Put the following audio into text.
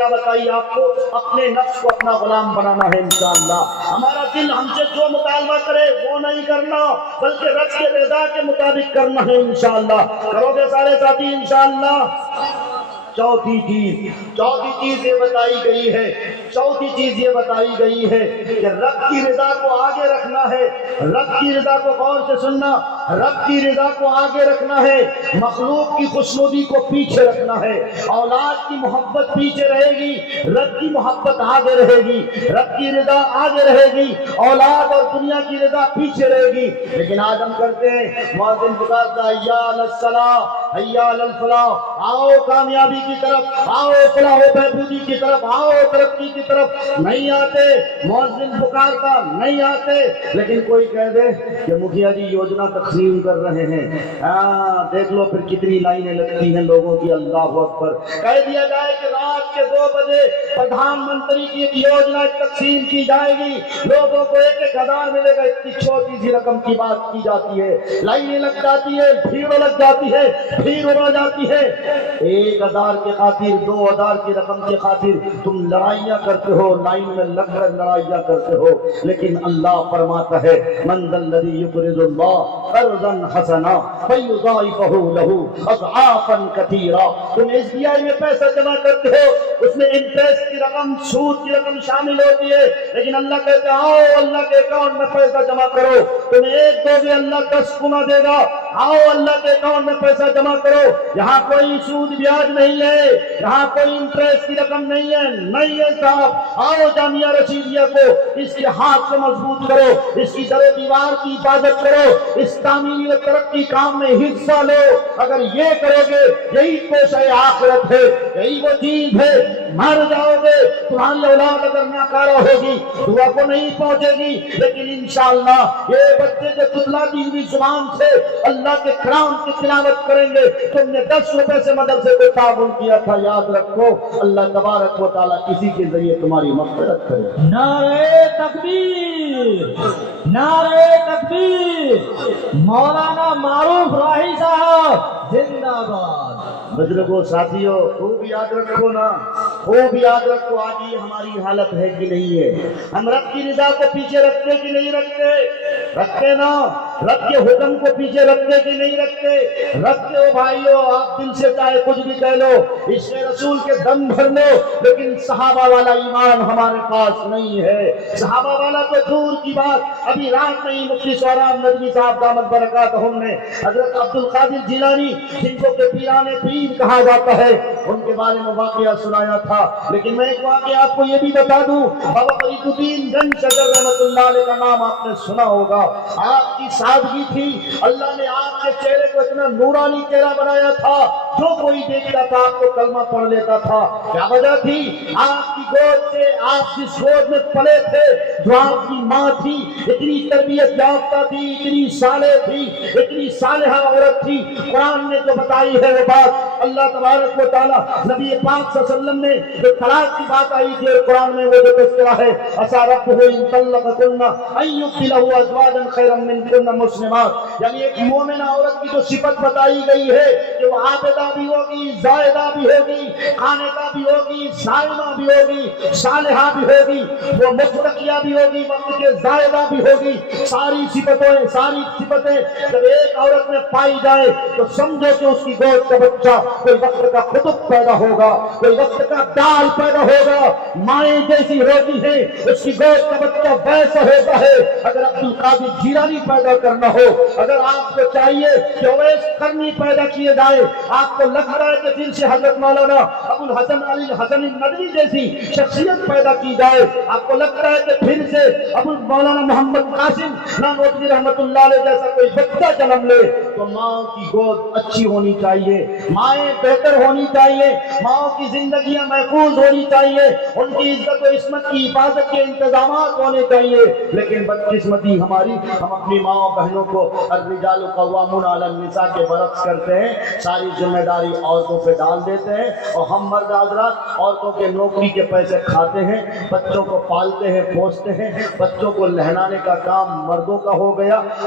کیا بتائی آپ کو؟ اپنے نفس کو اپنا غلام بنانا ہے انشاءاللہ. ہمارا دل ہم سے جو مطالبہ کرے وہ نہیں کرنا، بلکہ رب کے رضا کے مطابق کرنا ہے انشاءاللہ. کرو گے سارے ساتھی انشاءاللہ؟ چوتھی چیز یہ بتائی گئی ہے، چوتھی چیز یہ بتائی گئی ہے کہ رب کی رضا کو آگے رکھنا ہے. رب کی رضا کو غور سے سننا، رب کی رضا کو آگے رکھنا ہے، مخلوق کی خوشنودی کو پیچھے رکھنا ہے. اولاد کی محبت پیچھے رہے گی، رب کی محبت آگے رہے گی. رب کی رضا آگے رہے گی، اولاد اور دنیا کی رضا پیچھے رہے گی. لیکن آج ہم کرتے ہیں، مؤذن پکارتا ہے حی علی الصلاۃ حی علی الفلاح، آؤ کامیابی کی طرف، آؤ فلاح و بہبودی کی طرف، آؤ ترقی کی طرف. نہیں آتے. مؤذن پکارتا نہیں آتے. لیکن کوئی کہہ دے کہ مکھیا جی یوجنا تقسیم کر رہے ہیں، دیکھ لو پھر کتنی لائنیں لگتی ہیں لوگوں کی. اللہ اکبر. کہہ دیا جائے کہ رات کے 2 بجے پردھان منتری کی ایک یوجنا تقسیم کی جائے گی، لوگوں کو 1,000 ملے گا. اتنی چھوٹی سی رقم کی بات کی جاتی ہے، لائنیں لگ جاتی ہے، بھیڑ لگ جاتی ہے، بھیڑ ہو جاتی ہے. 1,000 کے خاطر، 2,000 کی رقم کے خاطر تم لڑائیاں کرتے ہو، لائن میں لگ کر لڑائیاں کرتے ہو. لیکن اللہ فرماتا ہے من ذا الذی یقرض اللہ قرضا حسنا فیضاعفہ لہ اضعافا کثیرا. تم ایس بی آئی میں پیسہ جمع کرتے ہو، اس میں انٹرسٹ کی رقم، سود کی رقم شامل ہوتی ہے. لیکن اللہ کہتے ہیں آؤ اللہ کے اکاؤنٹ میں پیسہ جمع کرو. تم 1 دو گے اللہ 10 گنا دے گا. آؤ اللہ کے اکاؤنٹ میں پیسہ جمع کرو. یہاں کوئی سود بیاج نہیں ہے، یہاں کوئی انٹرسٹ کی رقم نہیں ہے. نہیں ہے صاحب. آؤ جامعہ رشیدیہ کو اس کے ہاتھ کو مضبوط کرو، اس کی در و دیوار کی حفاظت کرو، اس تعمیری و ترقی کام میں حصہ لو. اگر یہ کرو گے، یہی کوشش آخرت ہے، یہی وہ چیز ہے. مر جاؤ گے، تمہاری اولاد اگر ناکارہ ہوگی، دعا کو نہیں پہنچے گی. لیکن انشاءاللہ یہ بچے جو تتلاتی ہوئی زبان سے اللہ کے کلام کی تلاوت کریں گے، تم نے 10 روپے سے مدرسے کو تعاون کیا تھا، یاد رکھو اللہ تبارک و تعالیٰ کسی کے ذریعے تمہاری مغفرت کرے. نعرہ تکبیر، نعرہ تکبیر. مولانا معروف راہی صاحب زندہ باد. بزرگوں ساتھیوں خوب یاد رکھو نا، خوب یاد رکھو آج یہ ہماری حالت ہے کہ نہیں ہے. ہم رب کی رضا کو پیچھے رکھتے کہ نہیں رکھتے؟ رکھتے نا. رب کے حکم کو پیچھے رکھتے کہ نہیں رکھتے؟ رکھتے ہو بھائیو. آپ دل سے چاہے کچھ بھی کہہ لو، اس میں رسول کے دم بھر لو، لیکن صحابہ والا ایمان ہمارے پاس نہیں ہے. صحابہ والا تو دور کی بات. ابھی رات میں ہی مفتی سہراب ندوی صاحب دامت برکاتہم نے حضرت عبد القادر جیلانی، جن کو کہ پیران پیر کہا جاتا ہے، ان کے بارے میں واقعہ سنایا تھا. لیکن میں ایک واقعہ آپ کو یہ بھی بتا دوں، بابا فرید الدین گنج شجر رحمۃ اللہ علیہ کا نام آپ نے سنا ہوگا. آپ کی سادگی تھی، اللہ نے آپ کے چہرے کو اتنا نورانی چہرہ بنایا تھا، جو کوئی دیکھتا تھا آپ کو کلمہ پڑھ لیتا تھا. کیا وجہ تھی؟ آپ کی گود سے، آپ جس گود میں پلے تھے، جو آپ کی ماں تھی، اتنی تربیت یافتہ تھی، اتنی صالح تھی، اتنی صالحہ عورت تھی. قرآن نے جو بتائی ہے وہ بات، اللہ تبارک و تعالیٰ نبی پاک صلی اللہ علیہ وسلم نے جو طلاق کی بات آئی تھی قرآن میں، وہ جو تذکرہ ہے عسیٰ ربہ ان طلقکن ان یبدلہ ازواجا خیرا منکن مسلمات. یعنی ایک مومنہ عورت کی جو صفت بتائی گئی ہے کہ وہ عابدہ بھی ہوگی، زاہدہ بھی ہوگی، قانتہ بھی ہوگی، صائمہ بھی ہوگی، صالحہ بھی ہوگی، وہ متقیہ بھی ہوگی، وقت کے زاہدہ بھی ہوگی. ساری صفتیں جب ایک عورت میں پائی جائے تو سمجھو کہ اس کی گود کا بچہ کوئی وقت کا قطب پیدا ہوگا، کوئی وقت کا دال پیدا ہوگا. مائیں جیسی روتی ہیں، اس کی گود کا بچہ ویسا ہوتا ہے. اگر عبد القادر جیلانی پیدا کرنا ہو، اگر آپ کو چاہیے کہ اویس قرنی پیدا کیے جائے، آپ کو لگ رہا ہے کہ دل سے حضرت مولانا ابو الحسن علی الحسن ندوی جیسی شخصیت پیدا کی جائے، آپ کو لگ رہا ہے کہ پھر سے ابو مولانا محمد قاسم نانوتوی رحمۃ اللہ علیہ جیسا کوئی بچہ جنم لے، تو ماں کی گود اچھی ہونی چاہیے، مائیں بہتر ہونی چاہیے، ماں کی زندگیاں محفوظ ہونی چاہیے، ان کی عزت و عصمت کی حفاظت کے انتظامات ہونے چاہیے. لیکن بدقسمتی ہماری، ہم اپنی ماں بہنوں کو الرجال قوامون علی النساء کے برعکس کرتے ہیں. ساری ذمہ داری عورتوں پہ ڈال دیتے ہیں، اور ہم مرد حضرات عورتوں کے نوکری کے پیسے کھاتے ہیں، بچوں کو پالتے ہیں، پوستے ہیں. بچوں کو نہلانے کا کام مردوں کا ہو گیا.